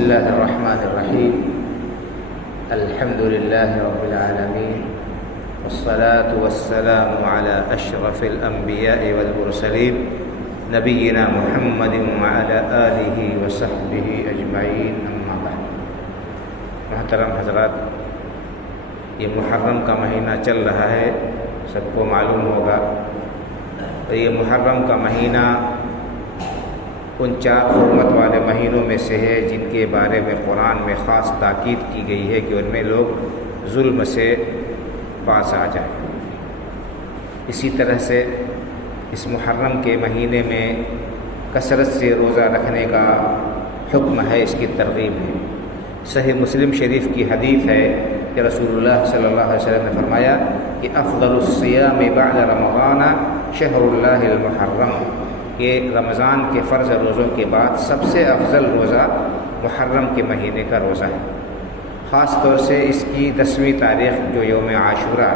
الله الرحمن الرحيم. الحمد لله رب العالمين، والصلاة والسلام على أشرف الأنبياء والمرسلين نبينا محمد وعلى آله وصحبه أجمعين، أما بعد. محترم حضرات، یہ محرم کا مہینہ چل رہا ہے، سب کو معلوم ہوگا. اور یہ محرم کا مہینہ ان 4 حرمت والے مہینوں میں سے ہے جن کے بارے میں قرآن میں خاص تاکید کی گئی ہے کہ ان میں لوگ ظلم سے باز آ جائیں. اسی طرح سے اس محرم کے مہینے میں کثرت سے روزہ رکھنے کا حکم ہے، اس کی ترغیب ہے. صحیح مسلم شریف کی حدیث ہے کہ رسول اللہ صلی اللہ علیہ وسلم نے فرمایا کہ افضل الصیام بعد رمضان شہر اللہ المحرم، کہ رمضان کے فرض روزوں کے بعد سب سے افضل روزہ محرم کے مہینے کا روزہ ہے. خاص طور سے اس کی 10ویں تاریخ جو یوم عاشورہ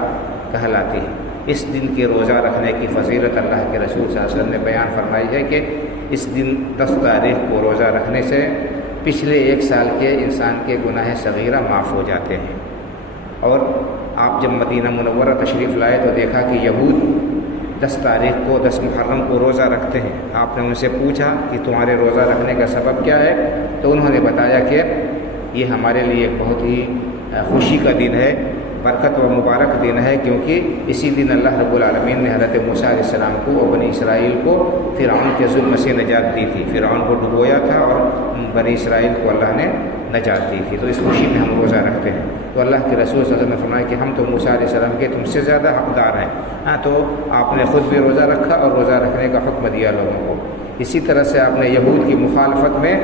کہلاتی ہے، اس دن کے روزہ رکھنے کی فضیلت اللہ کے رسول صلی اللہ علیہ وسلم نے بیان فرمائی ہے کہ اس دن 10 تاریخ کو روزہ رکھنے سے پچھلے 1 سال کے انسان کے گناہ صغیرہ معاف ہو جاتے ہیں. اور آپ جب مدینہ منورہ تشریف لائے تو دیکھا کہ یہود 10 تاریخ کو 10 محرم کو روزہ رکھتے ہیں. آپ نے ان سے پوچھا کہ تمہارے روزہ رکھنے کا سبب کیا ہے، تو انہوں نے بتایا کہ یہ ہمارے لیے ایک بہت ہی خوشی کا دن ہے، برکت و مبارک دن ہے، کیونکہ اسی دن اللہ رب العالمین نے حضرت موسیٰ علیہ السلام کو اور بنی اسرائیل کو فرعون کے ظلم سے نجات دی تھی. فرعون کو ڈبویا تھا اور بنی اسرائیل کو اللہ نے نجات دی تھی. تو اس خوشی میں ہم روزہ رکھتے ہیں. تو اللہ کے رسول صلی اللہ علیہ وسلم نے فرمایا کہ ہم تو موسیٰ علیہ السلام کے تم سے زیادہ حقدار ہیں. تو آپ نے خود بھی روزہ رکھا اور روزہ رکھنے کا حکم دیا لوگوں کو. اسی طرح سے آپ نے یہود کی مخالفت میں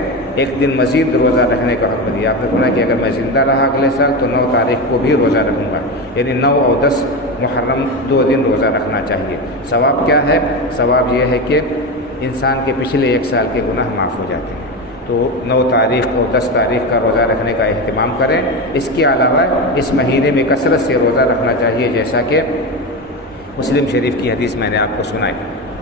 1 دن مزید روزہ رکھنے کا حکم دیا. آپ نے فرمایا کہ اگر میں زندہ رہا اگلے سال تو 9 تاریخ کو بھی روزہ رکھوں گا، یعنی 9 اور 10 محرم 2 دن روزہ رکھنا چاہیے. ثواب کیا ہے؟ ثواب یہ ہے کہ انسان کے پچھلے 1 سال کے گناہ معاف ہو جاتے ہیں. تو 9 تاریخ اور 10 تاریخ کا روزہ رکھنے کا اہتمام کریں. اس کے علاوہ اس مہینے میں کثرت سے روزہ رکھنا چاہیے، جیسا کہ مسلم شریف کی حدیث میں نے آپ کو سنائی.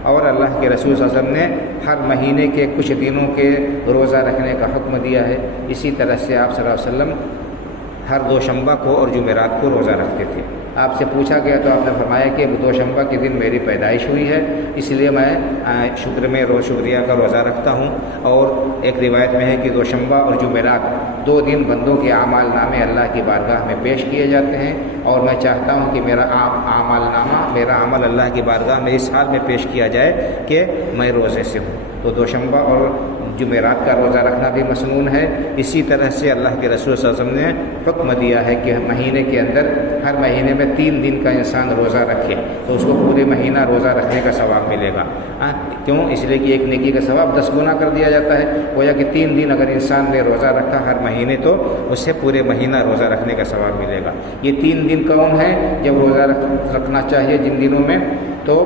اور اللہ کے رسول صلی اللہ علیہ وسلم نے ہر مہینے کے کچھ دنوں کے روزہ رکھنے کا حکم دیا ہے. اسی طرح سے آپ صلی اللہ علیہ وسلم ہر دوشنبہ کو اور جمعرات کو روزہ رکھتے تھے. آپ سے پوچھا گیا تو آپ نے فرمایا کہ دوشنبہ کے دن میری پیدائش ہوئی ہے، اس لیے میں شکریہ کا روزہ رکھتا ہوں. اور ایک روایت میں ہے کہ دوشنبہ اور جمعرات 2 دن بندوں کے اعمال نامے اللہ کی بارگاہ میں پیش کیے جاتے ہیں، اور میں چاہتا ہوں کہ میرا اعمال نامہ، میرا عمل اللہ کی بارگاہ میں اس حال میں پیش کیا جائے کہ میں روزے سے ہوں. تو دوشنبہ اور جمعرات کا روزہ رکھنا بھی مسنون ہے. اسی طرح سے اللہ کے رسول صلی اللہ علیہ وسلم نے حکم دیا ہے کہ مہینے کے اندر ہر مہینے میں 3 دن کا انسان روزہ رکھے تو اس کو پورے مہینہ روزہ رکھنے کا ثواب ملے گا. کیوں؟ اس لیے کہ ایک نیکی کا ثواب 10 گنا کر دیا جاتا ہے. گویا کہ 3 دن اگر انسان نے روزہ رکھا ہر مہینے تو اس سے پورے مہینہ روزہ رکھنے کا ثواب ملے گا. یہ 3 دن کون ہیں جب روزہ رکھنا چاہیے جن دنوں میں؟ تو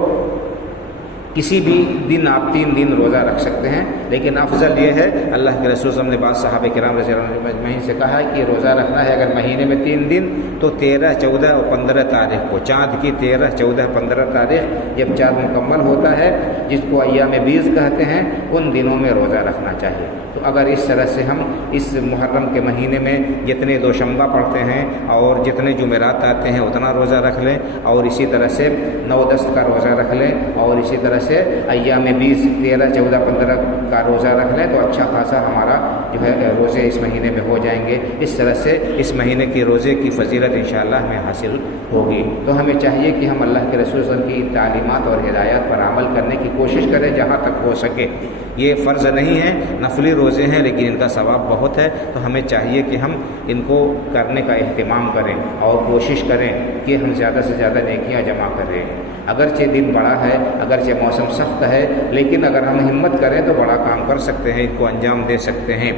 کسی بھی دن آپ 3 دن روزہ رکھ سکتے ہیں، لیکن افضل یہ ہے، اللہ کے رسول صلی اللہ علیہ وسلم نے بعض صحابہ کرام رضی اللہ عنہم اجمعین سے کہا ہے کہ روزہ رکھنا ہے اگر مہینے میں 3 دن تو 13، 14 اور 15 تاریخ کو، چاند کی 13، 14، 15 تاریخ جب چاند مکمل ہوتا ہے، جس کو ایام بیض کہتے ہیں، ان دنوں میں روزہ رکھنا چاہیے. تو اگر اس طرح سے ہم اس محرم کے مہینے میں جتنے دوشنبہ پڑھتے ہیں اور جتنے جمعرات آتے ہیں اتنا روزہ رکھ لیں، اور اسی طرح سے 9، 10 کا روزہ رکھ لیں، اور اسی طرح سے ایام بیض 13، 14، 15 کا روزہ رکھ لیں تو اچھا خاصا ہمارا جو ہے روزے اس مہینے میں ہو جائیں گے. اس طرح سے اس مہینے کے روزے کی فضیلت انشاءاللہ ہمیں حاصل ہوگی. تو ہمیں چاہیے کہ ہم اللہ کے رسول صلی اللہ علیہ وسلم کی تعلیمات اور ہدایات پر عمل کرنے کی کوشش کریں جہاں تک ہو سکے. یہ فرض نہیں ہے، نفلی روزے ہیں لیکن ان کا ثواب بہت ہے. تو ہمیں چاہیے کہ ہم ان کو کرنے کا اہتمام کریں اور کوشش کریں کہ ہم زیادہ سے زیادہ نیکیاں جمع کریں. اگرچہ دن بڑا ہے، اگرچہ موسم سخت ہے، لیکن اگر ہم ہمت کریں تو بڑا کام کر سکتے ہیں، ان کو انجام دے سکتے ہیں.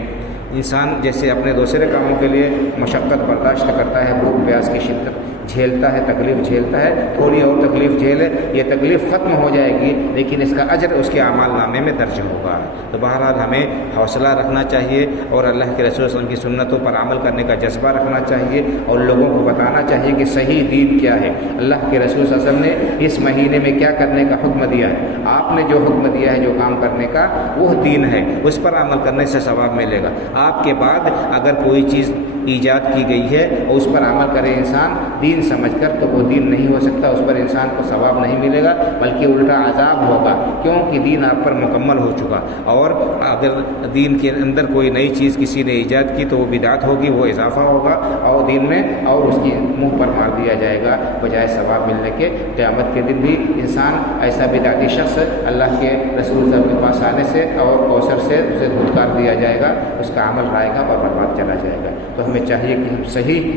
انسان جیسے اپنے دوسرے کاموں کے لیے مشقت برداشت کرتا ہے، بھوک پیاس کی شدت جھیلتا ہے، تکلیف جھیلتا ہے، تھوڑی اور تکلیف جھیلے، یہ تکلیف ختم ہو جائے گی لیکن اس کا اجر اس کے اعمال نامے میں درج ہوگا۔ تو بہرحال ہمیں حوصلہ رکھنا چاہیے اور اللہ کے رسول صلی اللہ علیہ وسلم کی سنتوں پر عمل کرنے کا جذبہ رکھنا چاہیے اور لوگوں کو بتانا چاہیے کہ صحیح دین کیا ہے، اللہ کے رسول صلی اللہ علیہ وسلم نے اس مہینے میں کیا کرنے کا حکم دیا ہے، آپ نے جو حکم دیا ہے جو کام کرنے کا وہ دین ہے، اس پر عمل کرنے سے ثواب ملے گا۔ آپ کے بعد اگر کوئی چیز ایجاد کی گئی ہے اور اس پر عمل کرے انسان دین سمجھ کر تو وہ دین نہیں ہو سکتا، اس پر انسان کو ثواب نہیں ملے گا بلکہ الٹا عذاب ہوگا، کیونکہ دین آپ پر مکمل ہو چکا۔ اور اگر دین کے اندر کوئی نئی چیز کسی نے ایجاد کی تو وہ بدعت ہوگی، وہ اضافہ ہوگا اور دین میں اور اس کی منہ پر مار دیا جائے گا بجائے ثواب ملنے کے۔ قیامت کے دن بھی انسان ایسا بدعتی شخص اللہ کے رسول صاحب کے پاس آنے سے اور کوثر سے اسے دھتکار دیا جائے گا، اس کا عمل رائے گا اور برباد چلا جائے گا۔ تو ہمیں چاہیے کہ ہم صحیح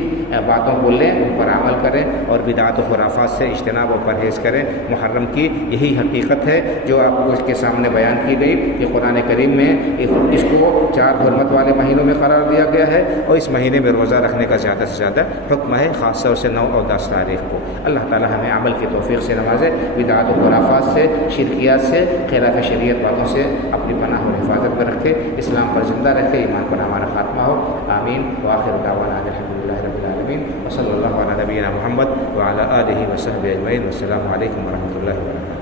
باتوں کو لیں، ان پر عمل کریں اور بدعات و خرافات سے اجتناب و پرہیز کریں۔ محرم کی یہی حقیقت ہے جو آپ کو اس کے سامنے بیان کی گئی کہ قرآن کریم میں اس کو 4 حرمت والے مہینوں میں قرار دیا گیا ہے اور اس مہینے میں روزہ رکھنے کا زیادہ سے زیادہ حکم ہے، خاص طور سے 9 اور 10 تاریخ کو۔ اللہ تعالی ہمیں عمل کی توفیق سے نوازے، بدعات و خرافات سے، شرکیات سے، خلاف شریعت باتوں سے اپنی پناہ و حفاظت میں رکھے، اسلام پر زندہ رکھے، ایمان پر ہمارا خاتمہ ہو، آمین۔ وآخر دعوانا الحمدللہ رب العالمین وصلی اللہ علی نبینا محمد وعلی آلہ وصحبہ اجمعین، والسلام علیکم ورحمۃ اللہ وبرکاتہ۔